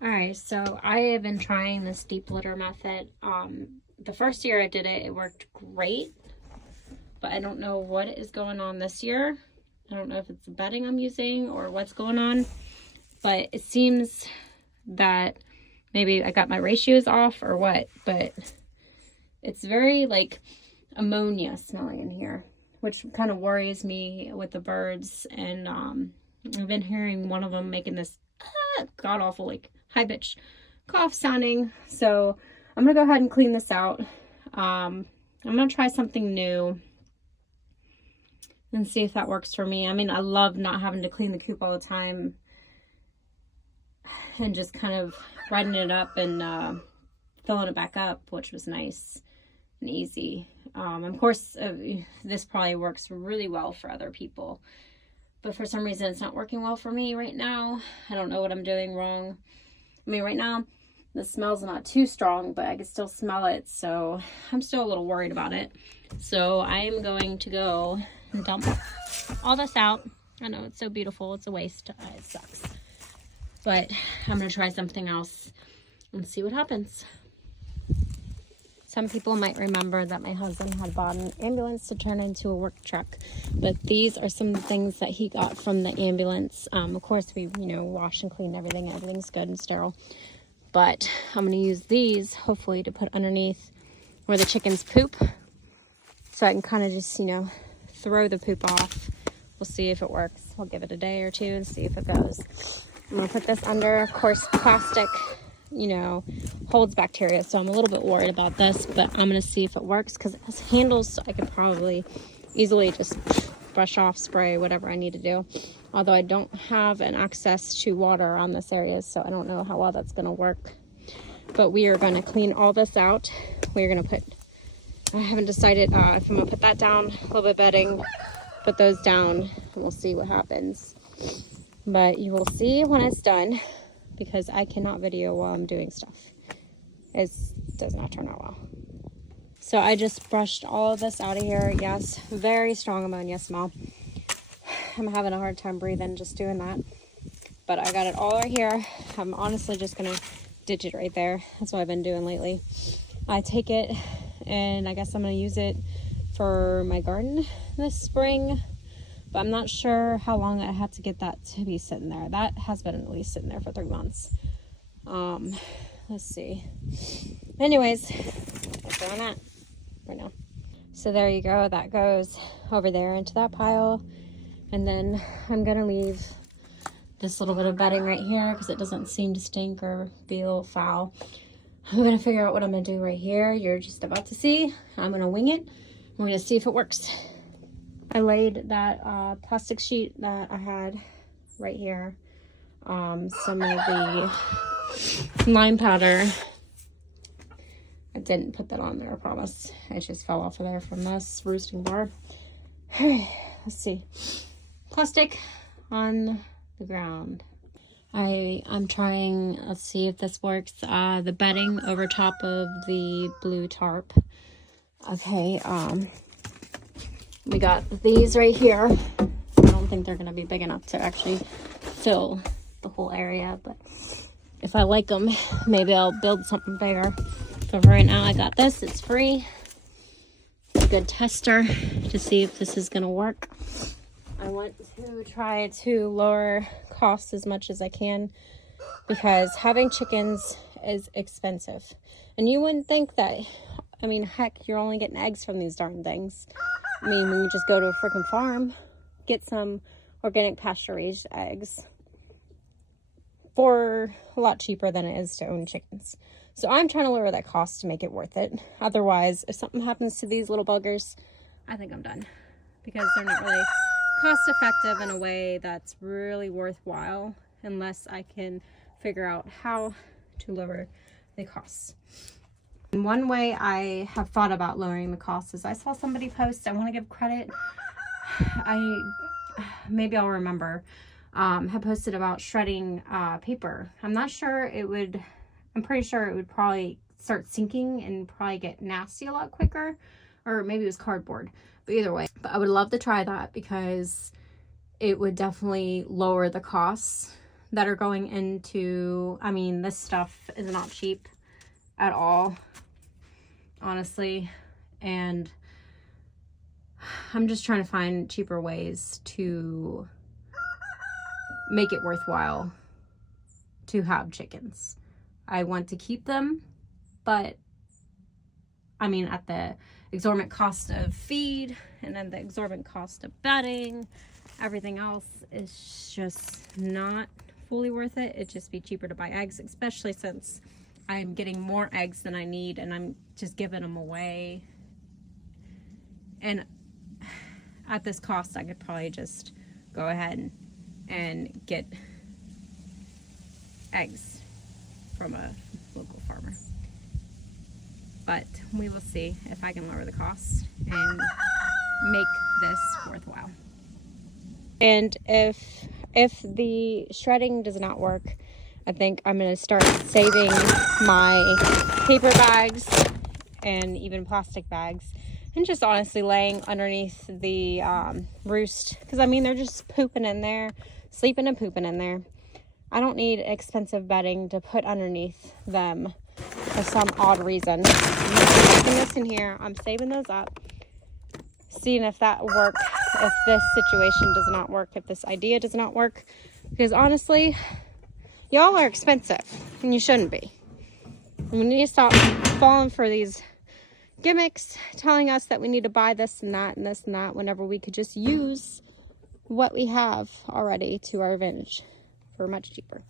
All right, so I have been trying this deep litter method. The first year I did it, it worked great, but I don't know what is going on this year. I don't know if it's the bedding I'm using or what's going on, but it seems that maybe I got my ratios off or what, but it's very like ammonia smelling in here, which kind of worries me with the birds. And I've been hearing one of them making this god awful like high pitched cough sounding. So I'm gonna go ahead and clean this out. I'm gonna try something new and see if that works for me. I mean, I love not having to clean the coop all the time and just kind of riding it up and filling it back up, which was nice and easy. Of course, this probably works really well for other people, but for some reason it's not working well for me right now. I don't know what I'm doing wrong. I mean, right now the smell's not too strong, but I can still smell it, so I'm still a little worried about it. So I am going to go and dump all this out. I know it's so beautiful, it's a waste. It sucks, but I'm gonna try something else and see what happens. Some people might remember that my husband had bought an ambulance to turn into a work truck, but these are some of the things that he got from the ambulance. Of course, we, wash and clean everything, and everything's good and sterile. But I'm going to use these, hopefully, to put underneath where the chickens poop. So I can kind of just, throw the poop off. We'll see if it works. I'll give it a day or two and see if it goes. I'm going to put this under. Of course, plastic holds bacteria, so I'm a little bit worried about this, but I'm gonna see if it works because it has handles, so I could probably easily just brush off, spray, whatever I need to do. Although I don't have an access to water on this area, so I don't know how well that's gonna work. But we are gonna clean all this out. We're gonna put, I haven't decided if I'm gonna put that down, a little bit of bedding, put those down, and we'll see what happens. But you will see when it's done, because I cannot video while I'm doing stuff. It does not turn out well. So I just brushed all of this out of here. Yes, very strong ammonia smell. I'm having a hard time breathing just doing that. But I got it all right here. I'm honestly just gonna ditch it right there. That's what I've been doing lately. I take it and I guess I'm gonna use it for my garden this spring. But I'm not sure how long I had to get that to be sitting there. That has been at least sitting there for 3 months. Let's see. Anyways, that's where I'm at right now. So there you go. That goes over there into that pile. And then I'm going to leave this little bit of bedding right here because it doesn't seem to stink or be a little foul. I'm going to figure out what I'm going to do right here. You're just about to see. I'm going to wing it. We're going to see if it works. I laid that plastic sheet that I had right here. Some of the lime powder. I didn't put that on there, I promise. It just fell off of there from this roosting bar. Let's see. Plastic on the ground. I'm trying, let's see if this works. The bedding over top of the blue tarp. Okay, we got these right here. I don't think they're going to be big enough to actually fill the whole area, but if I like them, maybe I'll build something bigger. But for right now, I got this. It's free. It's a good tester to see if this is going to work. I want to try to lower costs as much as I can because having chickens is expensive. And you wouldn't think that, I mean, heck, you're only getting eggs from these darn things. I mean, when you just go to a freaking farm, get some organic pasture-raised eggs for a lot cheaper than it is to own chickens. So I'm trying to lower that cost to make it worth it. Otherwise, if something happens to these little buggers, I think I'm done. Because they're not really cost-effective in a way that's really worthwhile unless I can figure out how to lower the costs. One way I have thought about lowering the cost is I saw somebody post, I want to give credit, maybe I'll remember, had posted about shredding paper. I'm not sure it would, I'm pretty sure it would probably start sinking and probably get nasty a lot quicker, or maybe it was cardboard, but either way. But I would love to try that because it would definitely lower the costs that are going into, I mean, this stuff is not cheap at all, honestly. And I'm just trying to find cheaper ways to make it worthwhile to have chickens. I want to keep them, but I mean, at the exorbitant cost of feed and then the exorbitant cost of bedding, everything else is just not fully worth it. It'd just be cheaper to buy eggs, especially since I'm getting more eggs than I need and I'm just giving them away. And at this cost, I could probably just go ahead and get eggs from a local farmer. But we will see if I can lower the cost and make this worthwhile. And if the shredding does not work, I think I'm going to start saving my paper bags and even plastic bags and just honestly laying underneath the roost, because I mean, they're just pooping in there, sleeping and pooping in there. I don't need expensive bedding to put underneath them for some odd reason. I'm putting this in here. I'm saving those up, seeing if that works, if this situation does not work, if this idea does not work. Because honestly, y'all are expensive and you shouldn't be. We need to stop falling for these gimmicks telling us that we need to buy this and that and this and that whenever we could just use what we have already to our advantage for much cheaper.